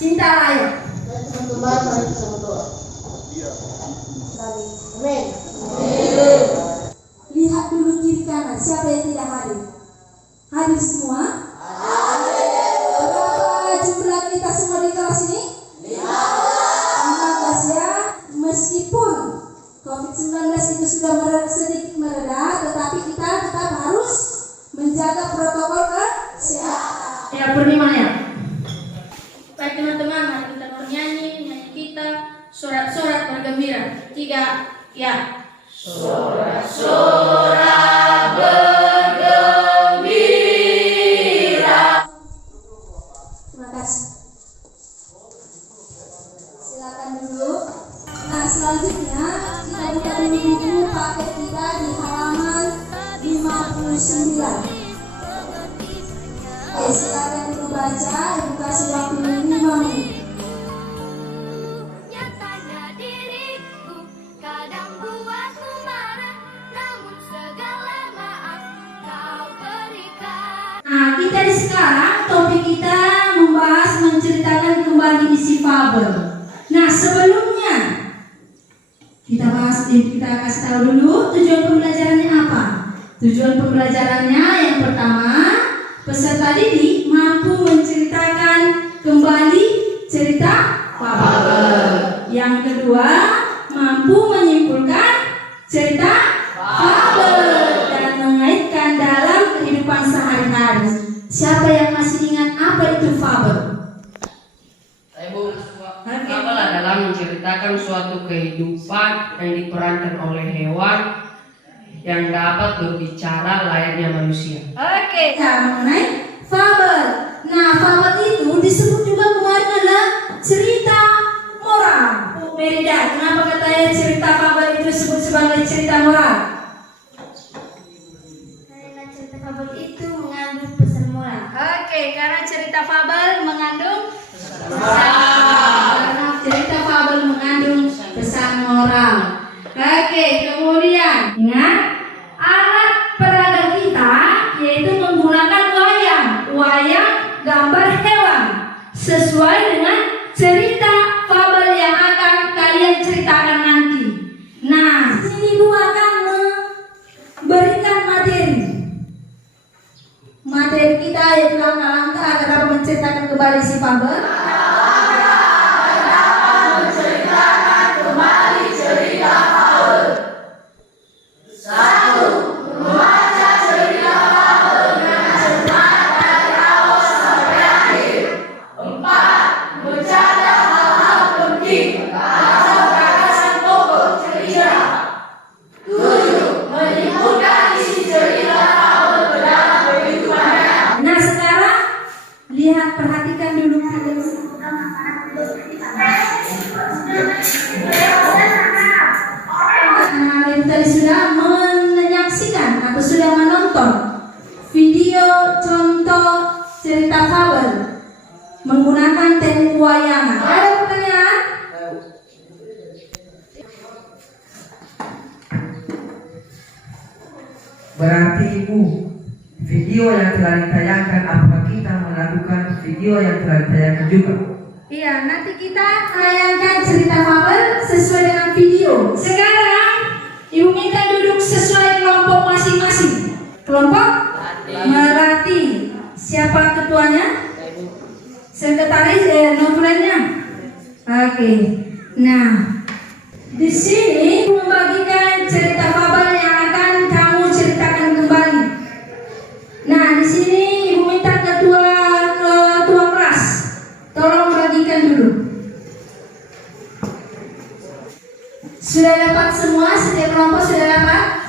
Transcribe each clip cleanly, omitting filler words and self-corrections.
cinta layak. Dan teman-teman, mari kita berdoa. Amin. Lihat dulu kiri kanan, siapa yang tidak hadir? Hadir semua? Berapa jumlah kita semua di kelas ini? 15 ya. Meskipun COVID-19 itu sudah sedikit mereda, tetapi kita tetap harus menjaga protokol kesehatan. Ya, Purnimanya. Baik teman-teman, mari kita bernyanyi kita sorak-sorak bergembira. 3, ya. Sorak-sorak bergembira. Terima kasih. Silakan dulu. Nah, selanjutnya kita buka dulu buku paket kita di halaman 59. Oke, silakan dulu baca. Ibu kasih waktu 5 menit. Nyatanya diriku kadang buatku marah, namun segala maaf kau berikan. Nah, kita di sekarang topik kita membahas menceritakan kembali isi fabel. Nah, sebelumnya kita kasih tahu dulu tujuan pembelajarannya apa. Tujuan pembelajarannya yang pertama, peserta didik mampu menceritakan kembali cerita fabel. Yang kedua, mampu menyimpulkan cerita fabel dan mengaitkan dalam kehidupan sehari-hari. Siapa yang masih ingat apa itu fabel? Ibu, fabel adalah menceritakan suatu kehidupan yang diperankan oleh hewan yang dapat berbicara layaknya manusia. Oke, ya, mengenai fabel. Nah, fabel itu disebut juga kemarin adalah cerita moral. Merida, kenapa katanya cerita fabel itu disebut sebagai cerita moral? Karena cerita fabel itu mengandung pesan moral. Oke, karena cerita fabel mengandung pesan moral. Karena cerita fabel mengandung pesan moral. Oke, kemudian ingat alat peraga kita yaitu menggunakan wayang gambar hewan sesuai dengan cerita fabel yang akan kalian ceritakan nanti. Nah, sini Ibu akan memberikan materi kita yaitu langkah-langkah agar dapat menceritakan kembali si fabel. Nah, sekarang lihat, perhatikan dulu. Ibu tadi sudah menyaksikan atau sudah menonton video contoh cerita fabel menggunakan teknik wayangan. Ada pertanyaan? Berarti Ibu, video yang telah ditayangkan, apakah kita melakukan video yang telah ditayangkan juga? Iya, nanti kita tayangkan cerita fabel sesuai dengan video. Sekarang Ibu minta duduk sesuai kelompok masing-masing. Kelompok Melati. Siapa ketuanya? Sekretaris notulennya. Oke. Nah, di sini membagikan cerita fabel yang akan kamu ceritakan kembali. Nah, di sini Ibu minta ketua kelas. Tolong bagikan dulu. Sudah dapat semua? Setiap kelompok sudah dapat?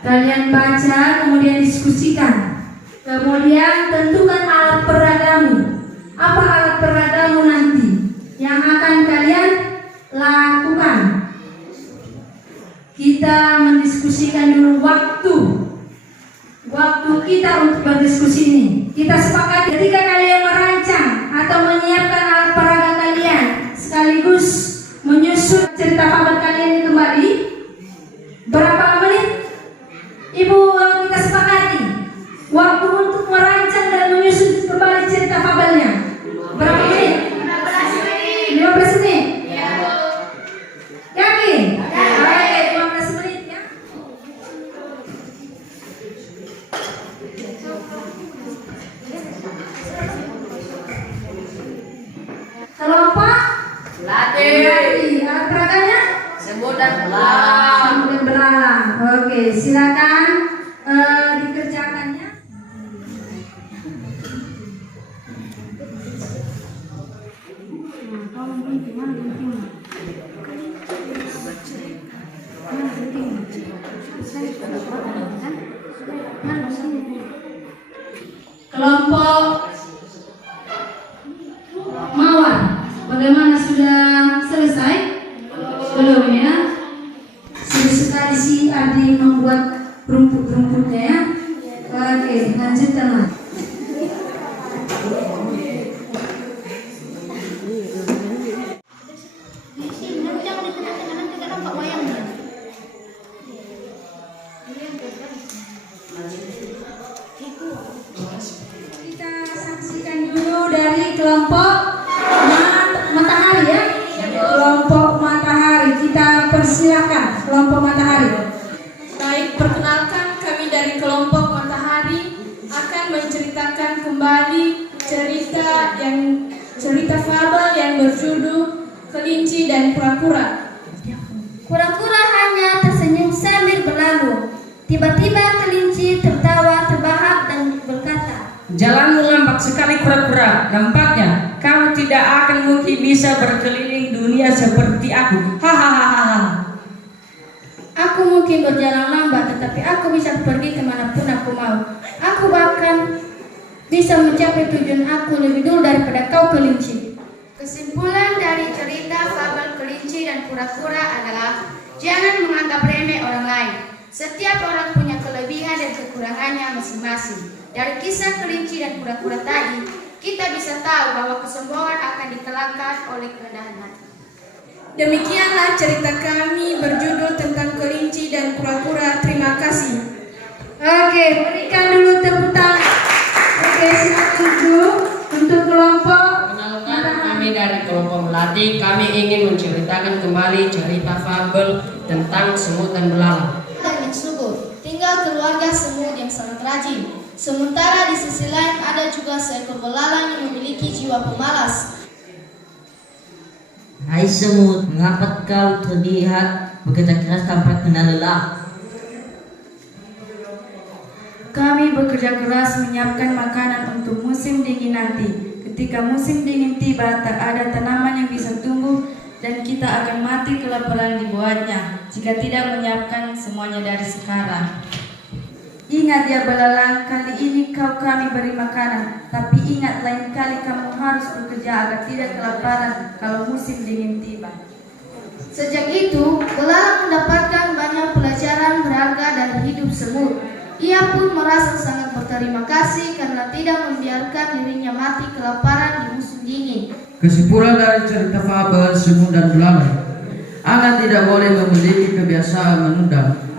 Kalian baca, kemudian diskusikan. Kemudian tentukan alat peragamu. Apa alat peragamu nanti yang akan kalian lakukan? Kita mendiskusikan dulu waktu kita untuk berdiskusi ini. Kita sepakat ketika kalian merancang atau menyiapkan alat peraga kalian sekaligus menyusun cerita fabel kalian kembali, berapa menit Ibu kita sepakati waktu untuk merancang dan menyusun kembali cerita fabelnya? 5 Arti. Alat peraganya? Semut dan belalang. Semut dan belalang. Oke, silakan dikerjakannya. Kelompok Mawar, bagaimana, sudah selesai? Belum ya? Sudah sekali si Ardi membuat rumput-rumputnya ya. Oke, lanjut teman. Kita saksikan dulu dari kelompok matahari ya. Kelompok matahari, kita persilakan kelompok matahari. Baik, perkenalkan kami dari kelompok matahari akan menceritakan kembali cerita fabel yang berjudul Kelinci dan Kura-Kura. Kura-kura hanya tersenyum sambil berlalu. Tiba-tiba kelinci tertawa terbahak dan berkata, Jalanmu lambat sekali kura-kura. Nampaknya kamu tidak akan mungkin bisa berkeliling dunia seperti aku. Hahaha. aku mungkin berjalan lambat, tetapi aku bisa pergi kemanapun aku mau. Aku bahkan bisa mencapai tujuan aku lebih dulu daripada kau kelinci. Kesimpulan dari cerita fabel kelinci dan kura-kura adalah jangan menganggap remeh orang lain. Setiap orang punya kelebihan dan kekurangannya masing-masing. Dari kisah kelinci dan kura-kura tadi, kita bisa tahu bahwa kesombongan akan dikalahkan oleh kerendahan hati. Demikianlah cerita kami berjudul tentang kelinci dan kura-kura. Terima kasih. Oke, berikan dulu tepuk tangan. Oke, silakan dulu untuk kelompok Perkenalkan, kami dari kelompok Melati. Kami ingin menceritakan kembali cerita fabel tentang semut dan belalang. Dan subur, tinggal keluarga semut yang sangat rajin. Sementara di sisi lain ada juga seekor belalang yang memiliki jiwa pemalas. Hai semut, mengapa kau terlihat bekerja keras tanpa kenal lelah? Kami bekerja keras menyiapkan makanan untuk musim dingin nanti. Ketika musim dingin tiba, tak ada tanaman yang bisa tumbuh dan kita akan mati kelaparan dibuatnya jika tidak menyiapkan semuanya dari sekarang. Ingat ya belalang, kali ini kami beri makanan, tapi ingat lain kali kamu harus bekerja agar tidak kelaparan kalau musim dingin tiba. Sejak itu, belalang mendapatkan banyak pelajaran berharga dari hidup semut. Ia pun merasa sangat berterima kasih karena tidak membiarkan dirinya mati kelaparan di musim dingin. Kesimpulan dari cerita fabel semut dan belalang, anak tidak boleh memiliki kebiasaan menunda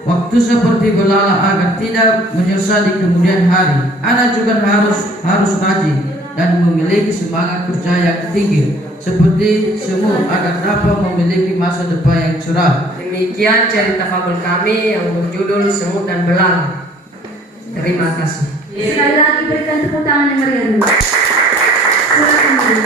waktu seperti belalang agar tidak menyesal di kemudian hari. Anak juga harus rajin dan memiliki semangat kerja yang tinggi seperti semut agar dapat memiliki masa depan yang cerah. Demikian cerita fabel kami yang berjudul Semut dan Belalang. Terima kasih. sekali lagi berikan tepuk tangan yang meriah dulu. Silakan dulu.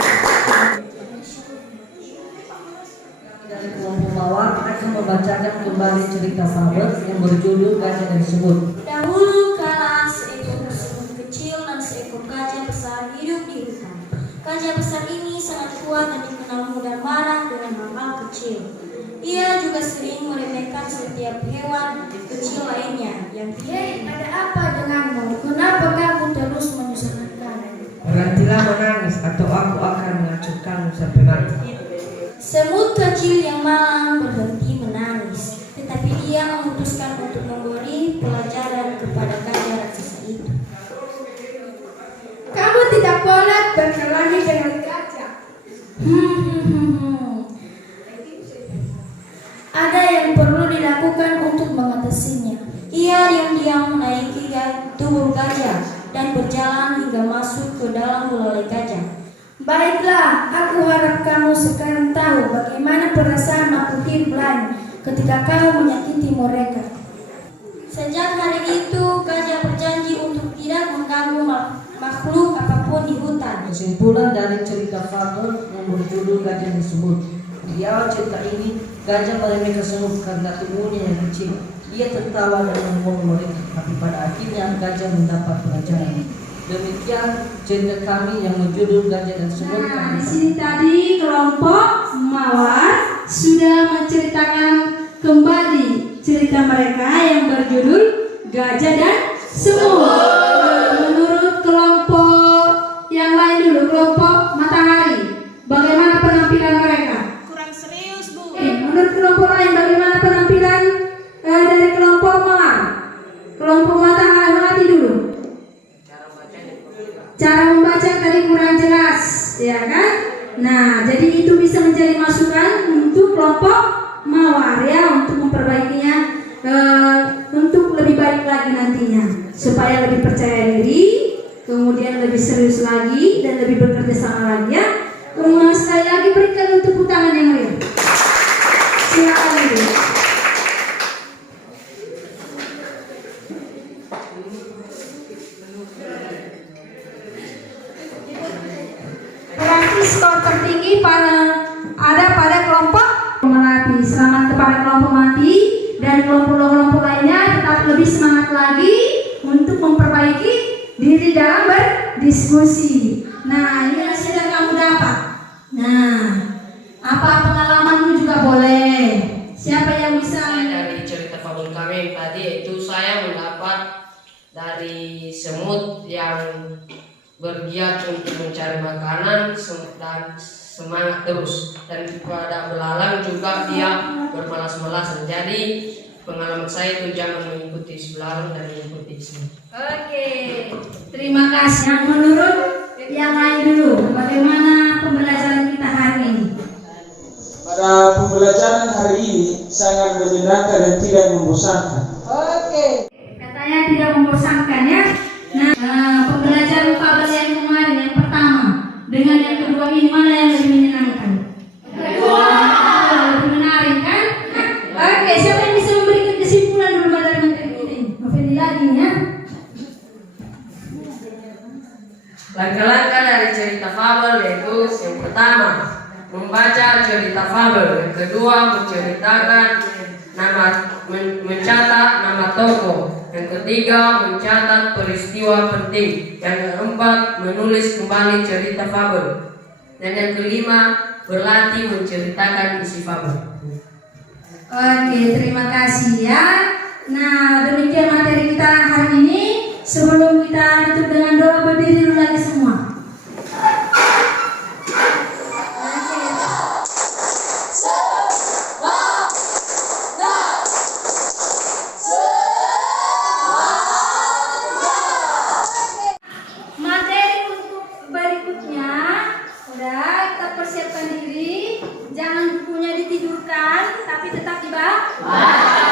Dari kelompok Mawar akan membacakan kembali cerita fabel yang berjudul Gajah dan Semut. Dahulu kala seekor semut kecil dan seekor gajah besar hidup di hutan. Gajah besar ini sangat kuat dan dikenal mudah marah dengan hal-hal kecil. Ia juga sering meremehkan setiap hewan kecil lainnya yang Hei, ada apa denganmu? Kenapa kamu terus menyusahkan kami? Berhentilah menangis atau aku akan menghancurkanmu sampai mati. semut kecil yang malang berhenti menangis, tetapi dia memutuskan untuk memberi pelajaran kepada gajah raksasa itu. Kamu tidak boleh berkelahi dengan gajah. Ada yang perlu dilakukan untuk mengatasinya. Ia diam-diam menaiki tubuh gajah dan berjalan hingga masuk ke dalam belalai gajah. Baiklah, aku harap kamu sekarang tahu bagaimana perasaan makhluk hidup lain ketika kamu menyakiti mereka. Sejak hari itu, gajah berjanji untuk tidak mengganggu makhluk apapun di hutan. Kesimpulan dari cerita fabel yang berjudul Gajah tersebut. Di awal cerita ini, gajah meremehkan semut karena tubuhnya yang kecil. Ia tertawa dan membunuh mereka, tapi pada akhirnya gajah mendapat pelajaran. Demikian cerita kami yang berjudul Gajah dan Semut. Nah, di sini tadi kelompok Mawar sudah menceritakan kembali cerita mereka yang berjudul Gajah dan Semut. Menurut kelompok yang lain dulu, kelompok Matahari, bagaimana penampilan mereka? Kurang serius, Bu. Menurut kelompok lain, bagaimana penampilan dari kelompok Mawar? Kelompok Matahari dulu. Cara membaca tadi kurang jelas, ya kan? Nah, jadi itu bisa menjadi masukan untuk kelompok Mawar ya, untuk memperbaikinya, untuk lebih baik lagi nantinya, supaya lebih percaya diri, kemudian lebih serius lagi dan lebih bekerja sama lagi ya. Kemudian sekali lagi berikan untuk tangan yang meriah. Silakan Ibu. Berarti skor tertinggi ada pada kelompok Melati. Selamat kepada kelompok Melati dan kelompok-kelompok lainnya tetap lebih semangat lagi untuk memperbaiki diri dalam berdiskusi. Nah, ini yang sudah kamu dapat. Nah, apa pengalamanmu juga boleh. Siapa yang bisa? Dari cerita fabel kami tadi itu saya mendapat dari semut yang bergiat untuk mencari makanan dan semangat terus, dan kepada belalang juga dia bermalas-malasan. Jadi pengalaman saya itu jangan mengikuti belalang dan mengikuti semut. Oke, terima kasih. Yang menurut yang lain dulu, bagaimana pembelajaran kita hari ini? Pada pembelajaran hari ini sangat menyenangkan dan tidak membosankan. Katanya tidak membosankan ya. Nah, pembelajaran fabel yang kemarin yang pertama dengan yang kedua ini mana yang lebih menyenangkan? Kedua. Lebih menarik kan? Oke, siapa yang bisa memberikan kesimpulan dulu dari materi kita ini? Noveli lagi ya. Langkah-langkah dari cerita fabel yaitu yang pertama membaca cerita fabel, yang kedua menceritakan mencatat nama tokoh, yang ketiga mencatat peristiwa penting, yang keempat menulis kembali cerita fabel, dan yang kelima berlatih menceritakan isi fabel. Oke, terima kasih ya. Nah, demikian materi kita hari ini. Sebelum kita tutup dengan doa, berdiri dulu lagi semua. Materi untuk berikutnya, udah kita persiapkan diri. Jangan bukunya ditidurkan, tapi tetap dibaca.